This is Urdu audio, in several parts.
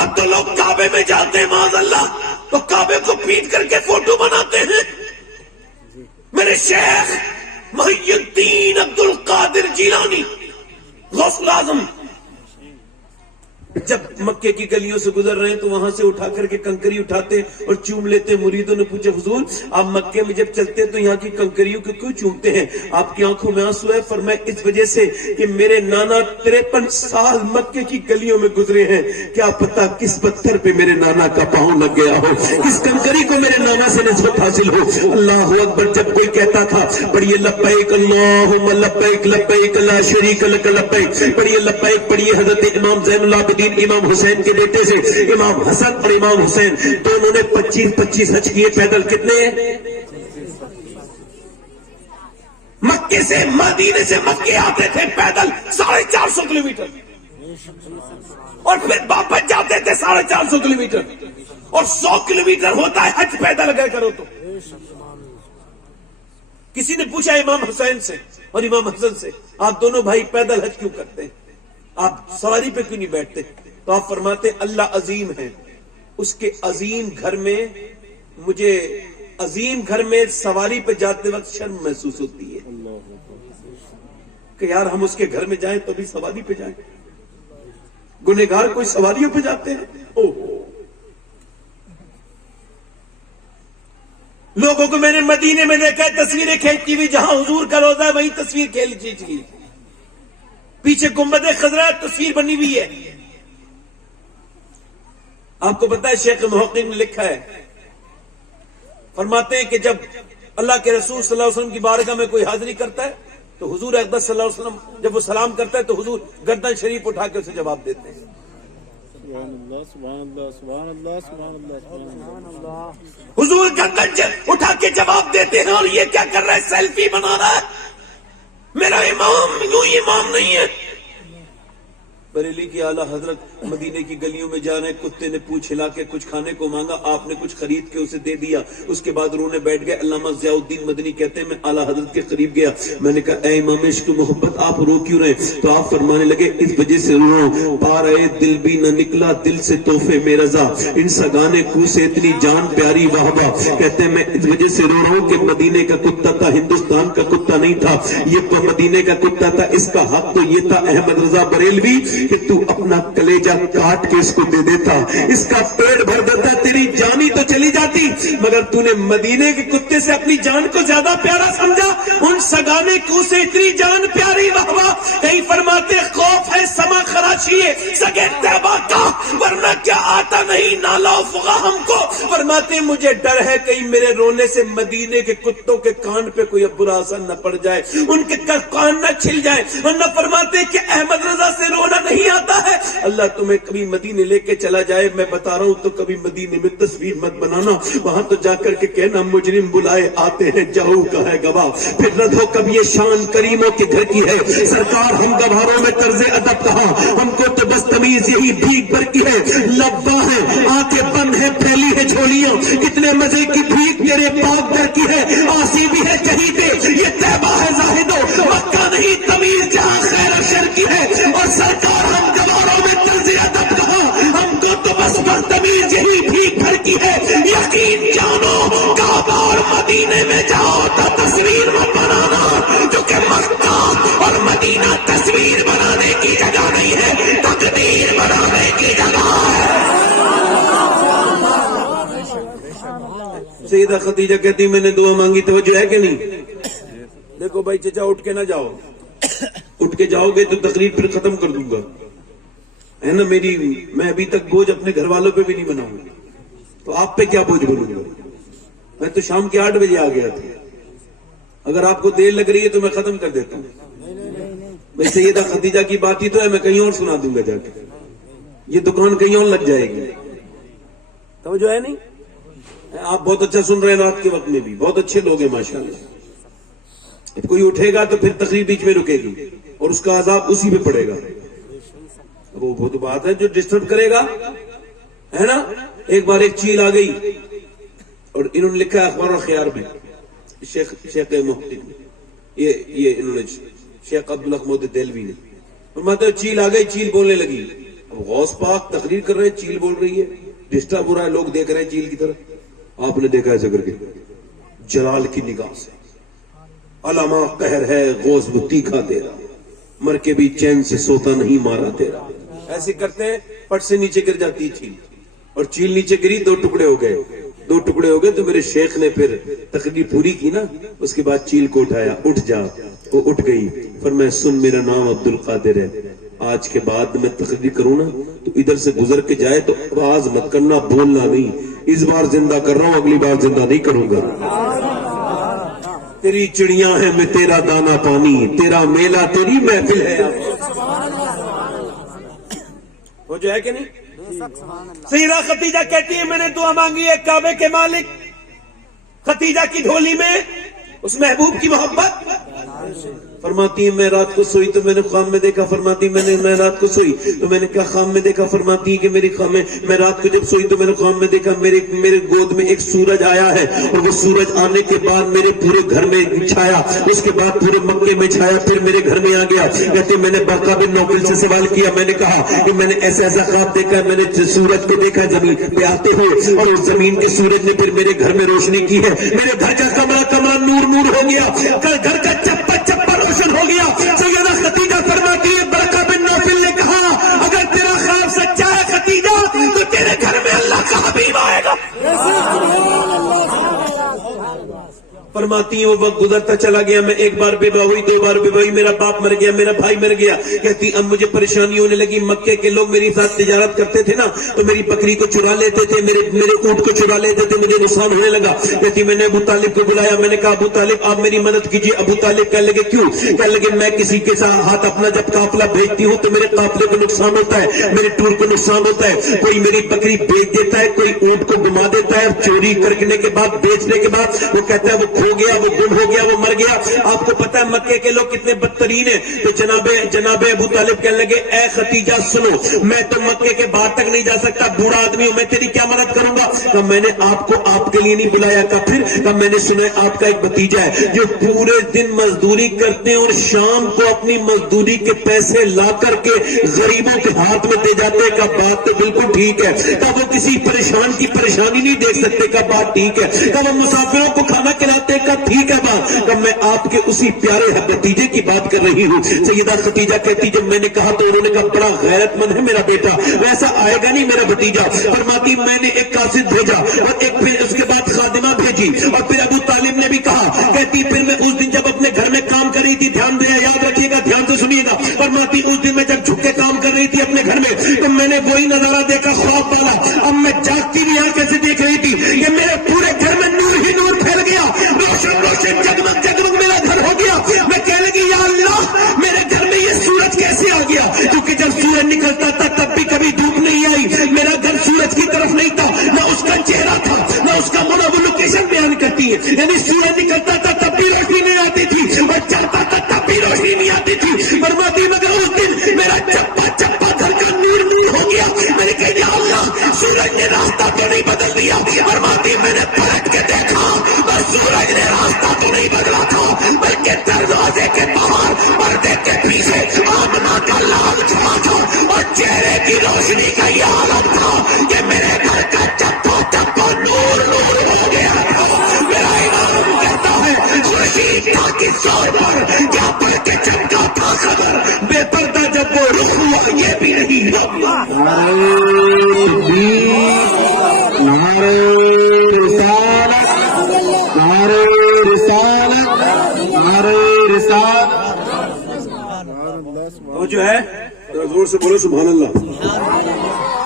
اب تو لوگ کعبے میں جاتے ہیں معاذ اللہ تو کعبے کو پیٹ کر کے فوٹو بناتے ہیں. میرے شیخ محی الدین عبد القادر جیلانی غوث الاعظم جب مکے کی گلیوں سے گزر رہے ہیں تو وہاں سے اٹھا کر کے کنکری اٹھاتے اور چوم لیتے. مریدوں نے پوچھا حضور آپ مکے میں جب چلتے تو یہاں کی کنکریوں کو کیوں چومتے ہیں؟ آپ کی آنکھوں میں آنسو ہے. فرمایا اس وجہ سے کہ میرے نانا 53 سال مکے کی گلیوں میں گزرے ہیں, کیا پتا کس پتھر پہ میرے نانا کا پاؤں لگ گیا ہو, کس کنکری کو میرے نانا سے نسبت حاصل ہو. اللہ اکبر. جب کوئی کہتا تھا پڑھیے لبیک اللہم لبیک لبیک لا شریک لک لبیک, پڑھیے لبیک پڑھیے. حضرت امام زین العابدین امام حسین کے بیٹے سے امام حسن اور امام حسین دونوں نے 25 حج کیے پیدل. کتنے؟ مکے سے مدینے سے مکے آتے تھے پیدل 450 کلومیٹر اور پھر واپس جاتے تھے 450 کلومیٹر اور 100 کلومیٹر ہوتا ہے حج پیدل اگر کرو تو. کسی نے پوچھا امام حسین سے اور امام حسن سے آپ دونوں بھائی پیدل حج کیوں کرتے ہیں, آپ سواری پہ کیوں نہیں بیٹھتے؟ تو آپ فرماتے اللہ عظیم ہے, اس کے عظیم گھر میں مجھے عظیم گھر میں سواری پہ جاتے وقت شرم محسوس ہوتی ہے کہ یار ہم اس کے گھر میں جائیں تو بھی سواری پہ جائیں. گنہگار کوئی سواریوں پہ جاتے ہیں. لوگوں کو میں نے مدینے میں دیکھا ہے تصویریں کھینچتی ہوئی, جہاں حضور کا روضہ ہے وہیں تصویر کھینچ لی, پیچھے گنبد خضرا تصویر بنی ہوئی ہے. آپ کو پتا ہے شیخ محقق نے لکھا ہے, فرماتے ہیں کہ جب اللہ کے رسول صلی اللہ علیہ وسلم کی بارگاہ میں کوئی حاضری کرتا ہے تو حضور اقدس صلی اللہ علیہ وسلم جب وہ سلام کرتا ہے تو حضور گردن شریف اٹھا کے اسے جواب دیتے ہیں. سبحان اللہ سبحان اللہ سبحان اللہ سبحان اللہ سبحان اللہ. حضور گردن اٹھا کے جواب دیتے ہیں. اور یہ کیا کر رہا ہے؟ سیلفی بنا رہا ہے. میرا امام یوں امام نہیں ہے. بریلی کی اعلیٰ حضرت مدینے کی گلیوں میں جا رہے ہیں, کتے نے پوچھ ہلا کے کچھ کھانے کو مانگا, آپ نے کچھ خرید کے اسے دے دیا, اس کے بعد رونے بیٹھ گئے. علامہ ضیاء الدین مدنی کہتے ہیں میں اعلیٰ حضرت کے قریب گیا, میں نے کہا اے امام عشق و محبت آپ رو کیوں رہے؟ تو آپ فرمانے لگے اس وجہ سے رو رہا ہوں, پا رہے دل بھی نہ نکلا دل سے تحفے میں رضا, ان سگانے کو سے اتنی جان پیاری واہ واہ. کہتے ہیں میں اس وجہ سے رو رہا ہوں کہ مدینے کا کتا تھا, ہندوستان کا کتا نہیں تھا, یہ مدینے کا کتا تھا. اس کا حق تو یہ تھا احمد رضا بریلوی کہ تو اپنا کلیجہ کاٹ کے اس کو دے دیتا, اس کا پیٹ بھر دیتا, تیری جانی تو چلی جاتی, مگر تو نے مدینے کے کتے سے اپنی جان کو زیادہ پیارا سمجھا. ان سگانے کو سے اتنی جان پیاری واہ واہ. کہیں فرماتے خوف ہے سما خراشی ہے سگے طیبہ کا, ورنہ کیا آتا نہیں نالا فغا ہم کو. فرماتے مجھے ڈر ہے کہیں میرے رونے سے مدینے کے کتوں کے کان پہ کوئی برا اثر نہ پڑ جائے, ان کے کان نہ چھل جائے. ورنہ فرماتے کہ احمد رضا سے رونا نہیں آتا ہے. اللہ تمہیں کبھی مدینے لے کے چلا جائے, میں بتا رہا ہوں, تو کبھی مدینے میں تصویر مت بنانا, وہاں تو جا کر کے کہنا مجرم بلائے آتے ہیں جاؤ کا ہے گواہ. پھر نہ ہو کبھی یہ شان کریموں کے گھر کی ہے سرکار, ہم گواروں میں طرز ادب کہاں, ہم کو تو بس تمیز یہی بھیک بھر کی ہے. لبا ہے آنکھیں بند ہے پھیلی ہے جھولیاں, کتنے مزے کی بھیک تیرے پاک در کی ہے. آسی بھی ہے کہیں پہ یہ طیبہ ہے زاہدو, مکہ نہیں تمیز جہاں خیر و شر کی ہے. اور سرکار ہم گواروں میں طرز ادب کہاں, ہم کو تو بس بدتمیز یہی بھیک بھر کی ہے. یقین جانو کعبہ اور مدینے میں جاؤ تو تصویر مت بنانا, کیونکہ مکہ اور مدینہ تصویر بنانے کی جگہ نہیں ہے, تقدیر بنانے کی جگہ ہے. سیدہ خدیجہ کہتی میں نے دعا مانگی, توجہ ہے کہ نہیں؟ دیکھو بھائی چچا اٹھ کے نہ جاؤ, اٹھ کے جاؤ گے تو تقریر پھر ختم کر دوں گا, ہے نا. میں ابھی تک بوجھ اپنے گھر والوں پہ بھی نہیں بناؤں گا, تو آپ پہ کیا بوجھ بنوں گا؟ میں تو شام کے 8 بجے آ گیا تھا, اگر آپ کو دیر لگ رہی ہے تو میں ختم کر دیتا ہوں. بھائی سیدہ خدیجہ کی بات ہی تو ہے, میں کہیں اور سنا دوں گا جا کے, یہ دکان کہیں اور لگ جائے گی. توجہ ہے نہیں؟ آپ بہت اچھا سن رہے ہیں, رات کے وقت میں بھی بہت اچھے لوگ ہیں ماشاءاللہ. کوئی اٹھے گا تو پھر تقریر بیچ میں رکے گی اور اس کا عذاب اسی پہ پڑے گا. وہ تو بات ہے جو ڈسٹرب کرے گا, ہے نا. ایک بار ایک چیل آ گئی اور انہوں نے لکھا اخبار الخیار میں, شیخ محقق یہ انہوں نے شیخ عبدالحق محمود دہلوی نے, فرماتے چیل آ گئی, چیل بولنے لگی, اب غوث پاک تقریر کر رہے ہیں، چیل بول رہی ہے، ڈسٹرب ہو رہا ہے، لوگ دیکھ رہے ہیں چیل کی طرف. آپ نے دیکھا ایسے کر کے جلال کی نگاہ سے علامہ قہر ہے غوث وہ تیکھا تیرا، مر کے بھی چین سے سوتا نہیں مارا تیرا. ایسے کرتے ہیں، پٹ سے نیچے گر جاتی ہے چیل، اور چیل نیچے گری، 2 ٹکڑے ہو گئے. 2 ٹکڑے ہو گئے تو میرے شیخ نے پھر تقریر پوری کی نا، اس کے بعد چیل کو اٹھایا، اٹھ جا. وہ اٹھ گئی. فرمایا سن میرا نام عبد القادر ہے، آج کے بعد میں تقریر کروں نا تو ادھر سے گزر کے جائے تو آواز مت کرنا، بولنا نہیں. اس بار زندہ کر رہا ہوں، اگلی بار زندہ نہیں کروں گا. تیری چڑیاں ہیں میں تیرا دانا پانی، تیرا میلہ تیری محفل ہے. وہ جو ہے کہ نہیں. سیدہ خدیجہ کہتی ہے میں نے دعا مانگی ہے کعبے کے مالک. خدیجہ کی جھولی میں اس محبوب کی محبت. فرماتی ہے میں رات کو سوئی تو میں نے خواب میں دیکھا. فرماتی میں رات کو سوئی تو میں نے کیا خواب میں دیکھا. فرماتی ہے کہ میری خواب میں رات کو جب سوئی تو میں نے خواب میں دیکھا میرے گود میں ایک سورج آیا ہے، اور وہ سورج آنے کے بعد میرے پورے گھر میں چھایا، اس کے بعد پورے مکے میں چھایا، پھر میرے گھر میں آ گیا. کہتے میں نے برقہ بن نوفل سے سوال کیا، میں نے کہا کہ میں نے ایسا خواب دیکھا ہے، میں نے سورج کو دیکھا زمین پہ آتے ہوئے، اور اس زمین کے سورج نے پھر میرے گھر میں روشنی کی ہے. میرے گھر کا کمرہ نور ہو گیا، گھر کا چپا روشن ہو گیا. سیدہ خدیجہ فرماتی ہے برقہ بن نوفل نے کہا اگر تیرا خواب سچا ہے خدیجہ تو تیرے گھر میں اللہ کا حبیب آئے گا. فرماتی ہے وہ وقت گزرتا چلا گیا، میں 1 بار بیوہ ہوئی، 2 بار بیوہ ہوئی، میرا باپ مر گیا، میرا بھائی مر گیا. کہتی اب مجھے پریشانی ہونے لگی. مکے کے لوگ میری ساتھ تجارت کرتے تھے نا تو میری بکری کو چرا لیتے تھے، میرے اونٹ کو چرا لیتے تھے، مجھے نقصان ہونے لگا. کہتی میں نے ابو طالب کو بلایا، میں نے کہا ابو طالب آپ میری مدد کیجیے. ابو طالب کہنے لگے کیوں؟ کہنے لگے میں کسی کے ساتھ ہاتھ اپنا جب قافلہ بھیجتی ہوں تو میرے قافلے کو نقصان ہوتا ہے، میرے ٹور کو نقصان ہوتا ہے. کوئی میری بکری بیچ دیتا ہے، کوئی اونٹ کو گما دیتا ہے، چوری کرنے کے بعد بیچنے کے بعد وہ کہتا ہے وہ کھو گیا، وہ گم ہو گیا، وہ مر گیا. آپ کو پتا ہے مکے کے لوگ کتنے بدترین ہیں. تو جناب ابو طالب کہنے لگے اے خدیجہ سنو، میں تو مکے کے باہر تک نہیں جا سکتا، بوڑھا آدمی ہوں، میں تیری کیا مدد کروں گا. کہ میں نے آپ کو آپ کے لیے نہیں بلایا. کہ پھر کہ میں نے سنا ہے آپ کا ایک بھتیجا ہے جو پورے دن مزدوری کرتے ہیں اور شام کو اپنی مزدوری کے پیسے لا کر کے غریبوں کے ہاتھ میں دے جاتے ہیں. کا بات تو بالکل ٹھیک ہے. کہ وہ کسی پریشان کی پریشانی نہیں دیکھ سکتے. کا بات ٹھیک ہے. کہ وہ مسافروں کو کھانا کھلاتے. کا ٹھیک ہے بات. کہ میں آپ کے اسی پیارے بھتیجے کی بات کر رہی ہوں. سیدہ خدیجہ کہتی جب میں نے کہا تو انہوں نے کہا بڑا غیرت مند ہے میرا بیٹا، ویسا آئے گا نہیں میرا بھتیجا. فرماتی میں نے ایک قاصد بھیجا اور ایک پھر اس کے بعد خادمہ بھیجی، اور پھر ابو طالب نے بھی کہا. کہتی پھر میں اس دن جب اپنے گھر میں کام کر رہی تھی، دھیان دے یاد رکھیے گا، دھیان سے سنیے گا. فرماتی اس دن میں جب جھک کے کام کر رہی تھی اپنے گھر میں تو میں نے وہی نظارہ دیکھا خواب والا. اب میں جاگتی بھی آنکھ سے دیکھ رہی تھی کہ میرے پورے گھر میں نور ہی نور پھیل گیا، روشن جگمگ جگمگ میرا گھر ہو گیا. میں کہنے لگی یا اللہ میرے گھر میں یہ سورج کیسے آ گیا؟ کیونکہ جب سورج نکلتا تھا تب بھی کبھی دھوپ نہیں آئی، میرا گھر سورج کی طرف نہیں تھا، نہ اس کا چہرہ تھا نہ اس کا منہ. وہ لوکیشن بیان کرتی ہے، یعنی سورج نکلتا تھا تب بھی روشنی نہیں آتی تھی، اور چلتا تھا تب بھی روشنی نہیں آتی تھی. فرماتی مگر اس دن میرا چپا چپا گھر کا نور نور ہو گیا. میں نے کہا یا اللہ سورج نے راستہ تو نہیں بدل دیا. فرماتی میں نے پلٹ کے دیکھا اور سورج نے راستہ تو نہیں بدلا تھا، بلکہ دروازے کے باہر پردے کے پیچھے آمنہ کا لال چھپا تھا اور چہرے کی روشنی کا یہ عالم تھا کہ میرے گھر کا چپا چپا نور نور ہو گیا تھا. میرا امام کہتا ہے خورشید تھا کس زور پر کیا پڑھ کے چمکا تھا خبر، بے پردہ جب وہ رخ ہوا یہ بھی نہیں ہوا. وہ جو ہے زور سے بولو سبحان اللہ.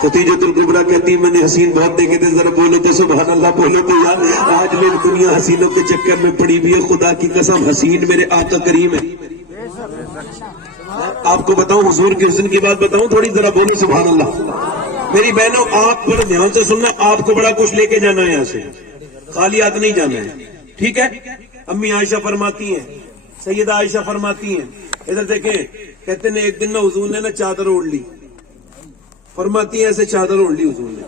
خدیجۃ الکبریٰ کہتی میں نے حسین بہت دیکھے تھے، ذرا بولو تو سبحان اللہ بولو تو یار. آج لوگ دنیا حسینوں کے چکر میں پڑی ہوئی ہے، خدا کی قسم حسین میرے آقا کریم ہے. آپ کو بتاؤں حضور کے حسن کی بات بتاؤں تھوڑی، ذرا بولو سبحان اللہ. میری بہنوں آپ بڑا دھیان سے سننا، آپ کو بڑا کچھ لے کے جانا ہے یہاں سے، خالی ہاتھ نہیں جانا ہے، ٹھیک ہے. امی عائشہ فرماتی ہیں، سیدہ عائشہ فرماتی ہیں، ادھر دیکھیں، کہتے ہیں ایک دن نا حضور نے نا چادر اوڑھ لی. فرماتی ہے ایسے چادر اوڑھ لی حضور نے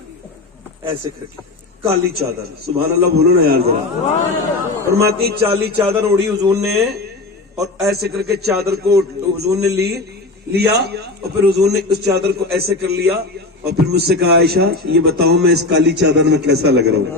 ایسے کر کے، کالی چادر. سبحان اللہ بولو نا یار ذرا. فرماتی چالی چادر اوڑھی حضور نے اور ایسے کر کے چادر کو حضور نے لی لیا اور پھر حضور نے اس چادر کو ایسے کر لیا اور پھر مجھ سے کہا عائشہ یہ بتاؤ میں اس کالی چادر میں کیسا لگ رہا ہوں؟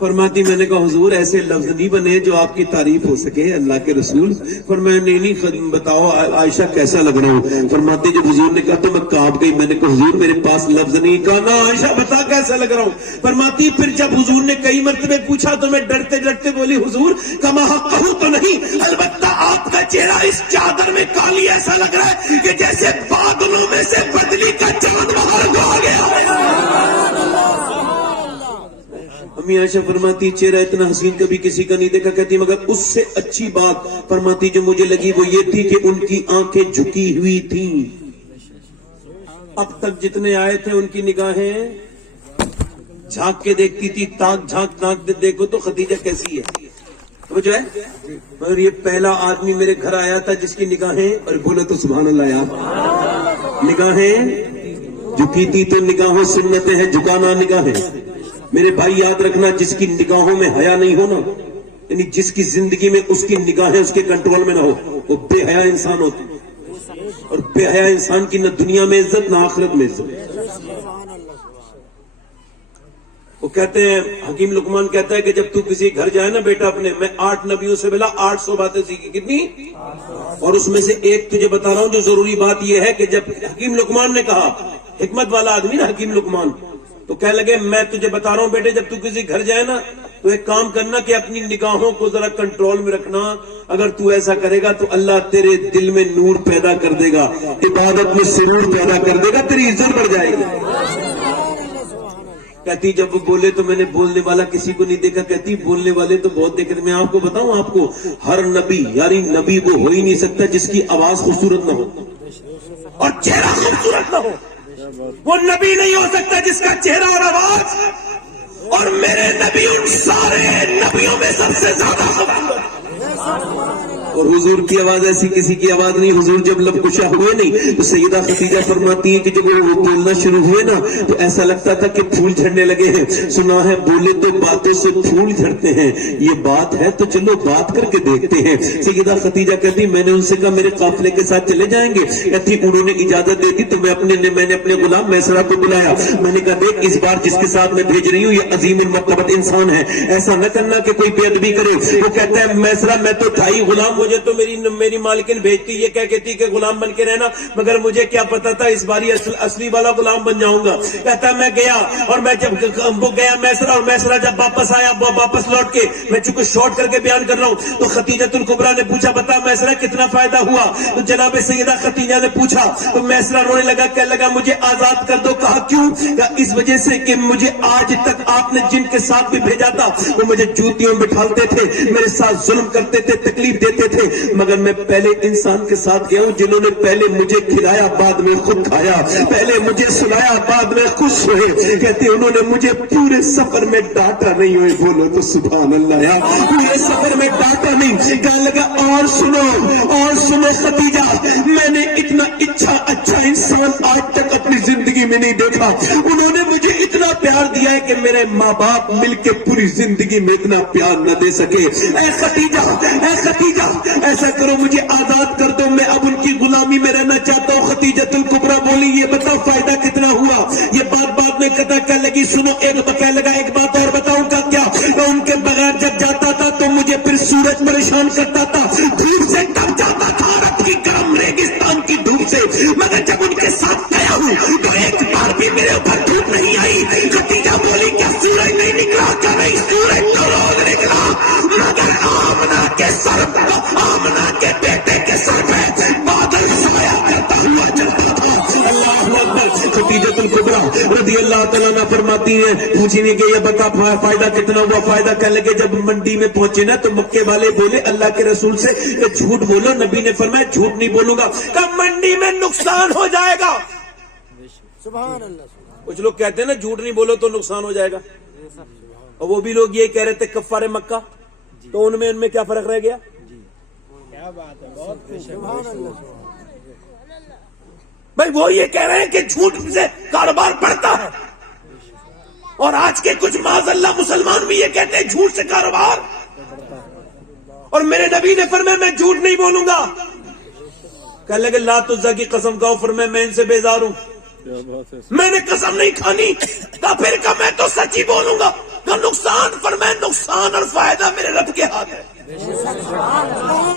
فرماتی میں نے کہا حضور ایسے لفظ نہیں بنے جو آپ کی تعریف ہو سکے اللہ کے رسول. فرمایا نہیں بتاؤ عائشہ کیسا لگ رہا ہوں؟ فرماتی جب حضور نے کہا تو میں کانپ گئی. میں نے کہا حضور میرے پاس لفظ نہیں. کہا نا عائشہ بتا کیسا لگ رہا ہوں. فرماتی پھر جب حضور نے کئی مرتبے پوچھا تو میں ڈرتے ڈرتے بولی حضور کما کہوں تو نہیں, البتہ آپ کا چہرہ اس چادر میں کالی ایسا لگ رہا ہے کہ جیسے بادلوں میں سے بدلی کا چاند باہر کو آ گیا. امی عائشہ فرماتی چہرہ اتنا حسین کبھی کسی کا نہیں دیکھا. کہتی مگر اس سے اچھی بات فرماتی جو مجھے لگی وہ یہ تھی کہ ان کی آنکھیں جھکی ہوئی تھیں. اب تک جتنے آئے تھے ان کی نگاہیں جھانک کے دیکھتی تھی. تاک جھانک ناک دیکھو تو خدیجہ کیسی ہے وہ جو ہے. مگر یہ پہلا آدمی میرے گھر آیا تھا جس کی نگاہیں, اور بولے تو سبحان اللہ یار, نگاہیں جھکی تھی. تو نگاہوں سنتیں ہیں جھکانا نگاہیں. میرے بھائی یاد رکھنا جس کی نگاہوں میں حیا نہیں ہو نا, یعنی جس کی زندگی میں اس کی نگاہیں اس کے کنٹرول میں نہ ہو, وہ بے حیا انسان ہوتا ہے. اور بے حیا انسان کی نہ دنیا میں عزت نہ آخرت میں عزت. وہ کہتے ہیں حکیم لقمان کہتا ہے کہ جب تو کسی گھر جائے نا بیٹا اپنے, میں 8 نبیوں سے ملا 800 باتیں سیکھی. کتنی؟ اور اس میں سے ایک تجھے بتا رہا ہوں جو ضروری بات یہ ہے کہ جب حکیم لقمان نے کہا, حکمت والا آدمی نا حکیم لقمان, تو کہنے لگے میں تجھے بتا رہا ہوں بیٹے جب تو کسی گھر جائے نا تو ایک کام کرنا کہ اپنی نگاہوں کو ذرا کنٹرول میں رکھنا. اگر تو ایسا کرے گا تو اللہ تیرے دل میں نور پیدا کر دے گا, عبادت میں سرور پیدا کر دے گا, تیری عزت بڑھ جائے گی. کہتی جب وہ بولے تو میں نے بولنے والا کسی کو نہیں دیکھا. کہتی بولنے والے تو بہت دیکھے تھے. میں آپ کو بتاؤں, آپ کو ہر نبی یعنی نبی وہ ہو ہی نہیں سکتا جس کی آواز خوبصورت نہ ہو اور چہرہ خوبصورت نہ ہو. وہ نبی نہیں ہو سکتا جس کا چہرہ اور آواز, اور میرے نبی ان سارے نبیوں میں سب سے زیادہ خوبصورت. اور حضور کی آواز ایسی کسی کی آواز نہیں. حضور جب لب کشا ہوئے نہیں تو سیدہ خدیجہ فرماتی ہے کہ جب وہ بولنا شروع ہوئے نا تو ایسا لگتا تھا کہ پھول جھڑنے لگے ہیں. سنا ہے بولے تو باتوں سے پھول جھڑتے ہیں, یہ بات ہے تو چلو بات کر کے دیکھتے ہیں. سیدہ خدیجہ کہتی میں نے ان سے کہا میرے قافلے کے ساتھ چلے جائیں گے. کہتی انہوں نے اجازت دے دی تو میں نے اپنے غلام میسرہ کو بلایا. میں نے کہا دیکھ اس بار جس کے ساتھ میں بھیج رہی ہوں یہ عظیم المرتبت انسان ہے, ایسا نہ کرنا کہ کوئی بے ادبی کرے. وہ کہتا ہے میسرہ میں تو تھا ہی غلام, مجھے تو میری مالکن بھیجتی یہ کہہ کہتی کہ غلام بن کے رہنا, مگر مجھے کیا پتا تھا اس باری اصلی والا غلام بن جاؤں گا. کہتا میں گیا اور میں جب وہ گیا میسرہ, اور میسرہ جب واپس آیا واپس لوٹ کے, میں چونکہ شارٹ کر کے بیان کر رہا ہوں, تو خدیجۃ الکبریٰ نے پوچھا بتا میسرہ کتنا فائدہ ہوا؟ تو جناب سیدہ خدیجہ نے پوچھا تو میسرہ رونے لگا, کہنے لگا مجھے آزاد کر دو. کہا کیوں؟ کہا اس وجہ سے کہ مجھے آج تک آپ نے جن کے ساتھ بھی بھیجا تھا وہ مجھے جوتیوں میں بٹھالتے تھے, میرے ساتھ ظلم کرتے تھے, تکلیف دیتے تھے, مگر میں پہلے انسان کے ساتھ گیا ہوں جنہوں نے پہلے مجھے کھلایا بعد میں خود کھایا, پہلے مجھے سلایا بعد میں خوش ہوئے. کہتے انہوں نے مجھے پورے سفر میں ڈانٹا نہیں ہوئے. بولو تو سبحان اللہ یار, پورے سفر میں ڈانٹا نہیں. کہنے لگا اور سنو خدیجہ, میں نے اتنا اچھا انسان آج تک اپنی زندگی میں نہیں دیکھا. انہوں نے مجھے اتنا پیار دیا ہے کہ میرے ماں باپ مل کے پوری زندگی میں اتنا پیار نہ دے سکے. اے خدیجہ ایسا کرو مجھے آزاد کر دو, میں اب ان کی غلامی میں رہنا چاہتا ہوں. خدیجۃ الکبریٰ بولی یہ بتاؤ فائدہ کتنا ہوا؟ یہ بات میں قطع کہنے لگی سنو, کہنے لگا ایک بات اور بتاؤں کا کیا, ان کے بغیر جب جاتا تھا تو مجھے پھر سورج پریشان کرتا تھا, دھوپ سے تب جاتا تھا عرب کی گرم ریگستان کی دھوپ سے, مگر جب ان کے ساتھ گیا ہوں تو ایک بار بھی میرے اوپر دھوپ نہیں آئی. خدیجہ بولی کیا سورج نہیں نکلا؟ کیا نہیں, سورج تو روز نکلا, مگر آمنہ کے سر پر, آمنہ کے بیٹے کے سر پہ بادل سایہ کرتا ہوا چلتا تھا. اللہ اکبر. خدیجۃ الکبریٰ رضی اللہ تعالیٰ عنہا فرماتی ہیں پوچھنے کے یہ بتا فائدہ کتنا ہوا؟ فائدہ کہنے لگے جب منڈی میں پہنچے نا تو مکے والے بولے اللہ کے رسول سے کہ جھوٹ بولو. نبی نے فرمایا جھوٹ نہیں بولوں گا. کہ منڈی میں نقصان ہو جائے گا. سبحان اللہ. کچھ لوگ کہتے ہیں نا جھوٹ نہیں بولو تو نقصان ہو جائے گا, اور وہ بھی لوگ یہ کہہ رہے تھے کفار مکہ, تو ان میں کیا فرق رہ گیا؟ بھائی وہ یہ کہہ رہے ہیں کہ جھوٹ سے کاروبار بڑھتا ہے, اور آج کے کچھ معاذ اللہ مسلمان بھی یہ کہتے ہیں جھوٹ سے کاروبار, اور میرے نبی نے فرمایا میں جھوٹ نہیں بولوں گا. کہنے لگے لات عزا کی قسم کھاؤ، فرمایا میں ان سے بیزار ہوں، کیا بات ہے. میں نے قسم نہیں کھانی. کہا پھر کہا میں تو سچ ہی بولوں گا. کہا نقصان، فرمایا نقصان اور فائدہ میرے رب کے ہاتھ ہے.